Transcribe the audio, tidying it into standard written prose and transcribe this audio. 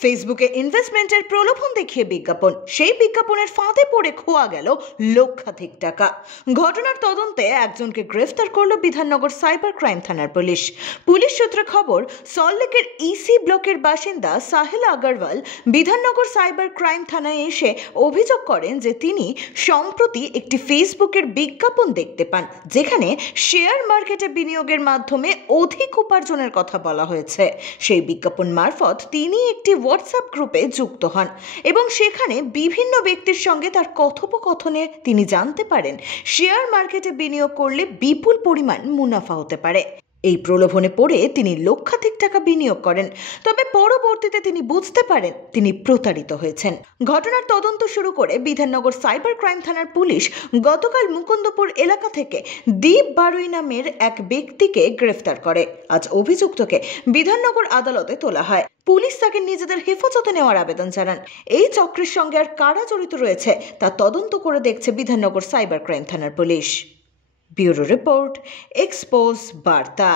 ফেসবুকে ইনভেস্টমেন্টের প্রলোভন দেখিয়ে বিজ্ঞাপন, সেই বিজ্ঞাপনের ফাঁদে পড়ে খোয়া গেল লক্ষাধিক টাকা। ঘটনার তদন্তে একজনকে গ্রেফতার করল বিধাননগর সাইবার ক্রাইম থানার পুলিশ। পুলিশ সূত্রে খবর, সল্টলেকের ইসি ব্লকের বাসিন্দা সাহেল আগরওয়াল বিধাননগর সাইবার ক্রাইম থানায় এসে অভিযোগ করেন যে তিনি সম্প্রতি একটি ফেসবুকের বিজ্ঞাপন দেখতে পান, যেখানে শেয়ার মার্কেটে বিনিয়োগের মাধ্যমে অধিক উপার্জনের কথা বলা হয়েছে। সেই বিজ্ঞাপন মারফত তিনি একটি হোয়াটসঅ্যাপ গ্রুপে যুক্ত হন এবং সেখানে বিভিন্ন ব্যক্তির সঙ্গে তার কথোপকথনে তিনি জানতে পারেন শেয়ার মার্কেটে বিনিয়োগ করলে বিপুল পরিমাণ মুনাফা হতে পারে। এই প্রলোভনে পড়ে তিনি লক্ষাধিক টাকা বিনিয়োগ করেন, তবে পরবর্তীতে তিনি বুঝতে পারেন তিনি প্রতারিত হয়েছেন। ঘটনার তদন্ত শুরু করে বিধাননগর সাইবার ক্রাইম থানার পুলিশ গতকাল মুকুন্দপুর এলাকা থেকে দীপ বারুই নামের এক ব্যক্তিকে গ্রেফতার করে। আজ অভিযুক্তকে বিধাননগর আদালতে তোলা হয়। পুলিশ তাকে নিজেদের হেফাজতে নেওয়ার আবেদন জানান। এই চক্রের সঙ্গে আর কারা জড়িত রয়েছে তা তদন্ত করে দেখছে বিধাননগর সাইবার ক্রাইম থানার পুলিশ। ব্যুরো রিপোর্ট, এক্সপোজ বার্তা।